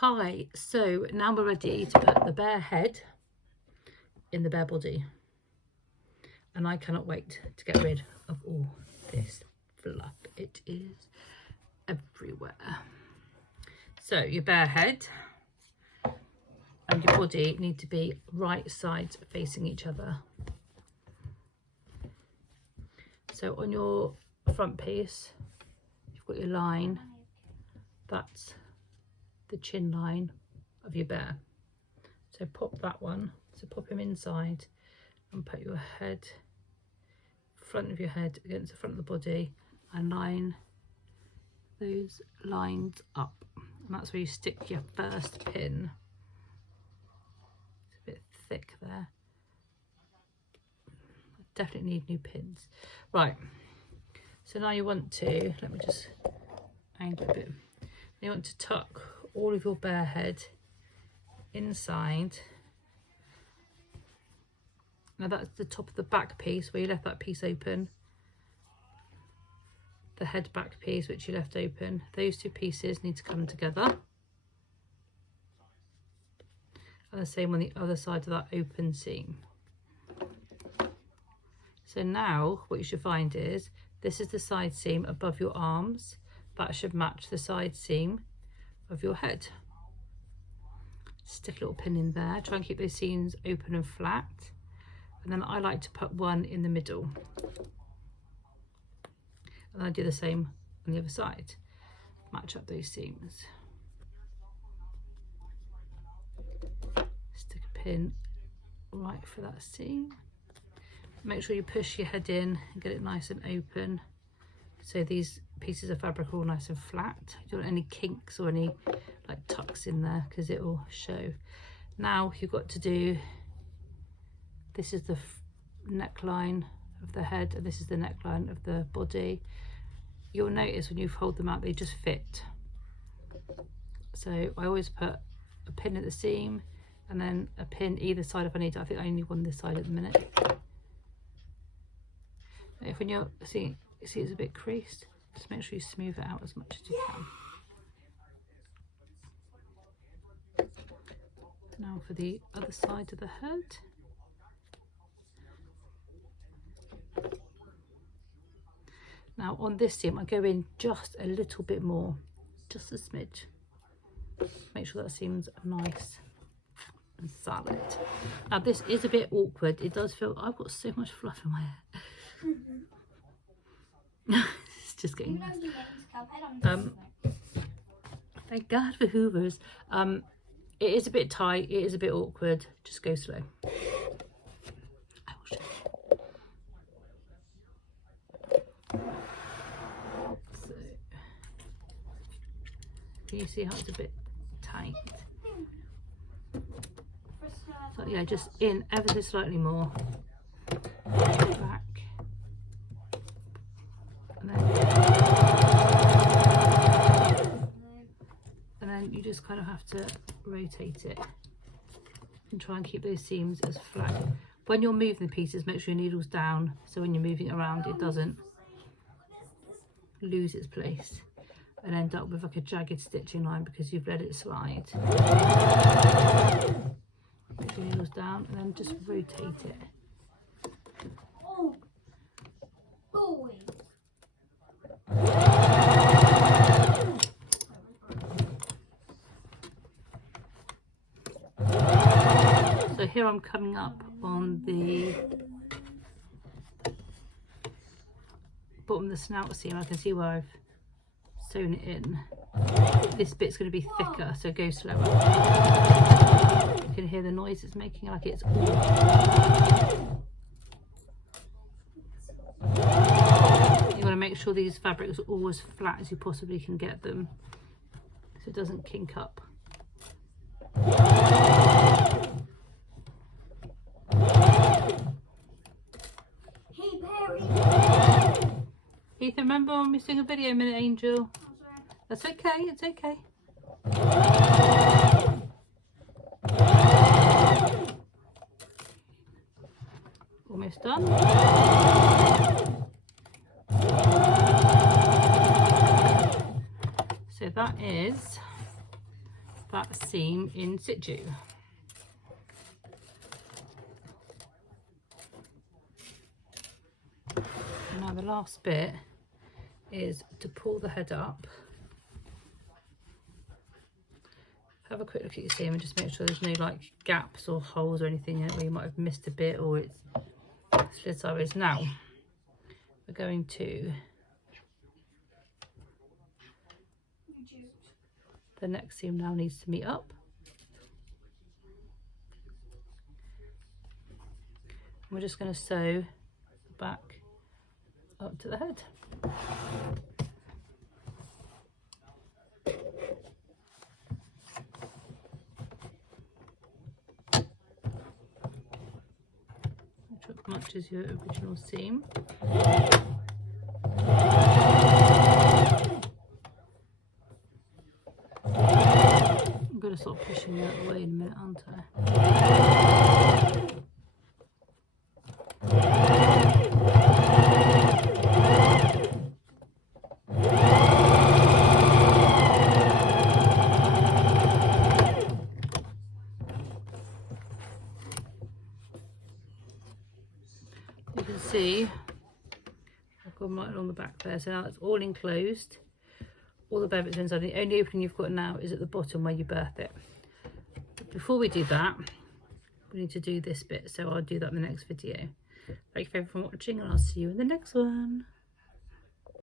Hi, so now we're ready to put the bear head in the bear body. And I cannot wait to get rid of all this fluff. It is everywhere. So your bear head and your body need to be right sides facing each other. So on your front piece, you've got your line, that's the chin line of your bear. So pop that one, so pop him inside and put your head, front of your head against the front of the body and line those lines up. And that's where you stick your first pin. It's a bit thick there. Definitely need new pins. Right, so now you want to, let me just angle it a bit. You want to tuck all of your bear head inside. Now that's the top of the back piece where you left that piece open. The head back piece which you left open. Those two pieces need to come together. And the same on the other side of that open seam. So now what you should find is, this is the side seam above your arms. That should match the side seam of your head. Stick a little pin in there, try and keep those seams open and flat. And then I like to put one in the middle. And I do the same on the other side. Match up those seams. Stick a pin right for that seam. Make sure you push your head in and get it nice and open. So these pieces of fabric are all nice and flat. You don't want any kinks or any like tucks in there because it will show. Now you've got to do, this is the neckline of the head and this is the neckline of the body. You'll notice when you fold them out they just fit. So I always put a pin at the seam and then a pin either side if I need to. I think I only want this side at the minute. If when you're see it's a bit creased, just make sure you smooth it out as much as you can. Now for the other side of the head. Now on this seam I go in just a little bit more, just a smidge. Make sure that seam's nice and solid. Now this is a bit awkward. It does feel, I've got so much fluff in my hair. It's just getting thank God for Hoovers. It is a bit tight, it is a bit awkward. Just go slow. I will show you. So, can you see how it's a bit tight? So yeah, just in ever so slightly more. Back. And then you just kind of have to rotate it and try and keep those seams as flat. When you're moving the pieces, make sure your needle's down so when you're moving it around it doesn't lose its place and end up with like a jagged stitching line because you've let it slide. Make sure your needle's down and then just rotate it. So here I'm coming up on the bottom of the snout seam. I can see where I've sewn it in. This bit's going to be thicker, so go slower. You can hear the noise it's making, like it's all. You want to make sure these fabrics are all as flat as you possibly can get them, so it doesn't kink up. Hey Perry. Ethan, remember when we sing a video a minute, Angel? That's okay, it's okay. Almost done. So that is that seam in situ. Now the last bit is to pull the head up. Have a quick look at your seam and just make sure there's no like gaps or holes or anything in it where you might have missed a bit or it's slid sideways. Now we're going to the next seam now needs to meet up. We're just going to sew the back up to the head. Which matches your original seam. I'm going to start pushing that away in a minute, aren't I? You can see I've gone right along the back there, so now it's all enclosed. All the velvet's inside. The only opening you've got now is at the bottom where you birth it. But before we do that, we need to do this bit, so I'll do that in the next video. Thank you for watching, and I'll see you in the next one.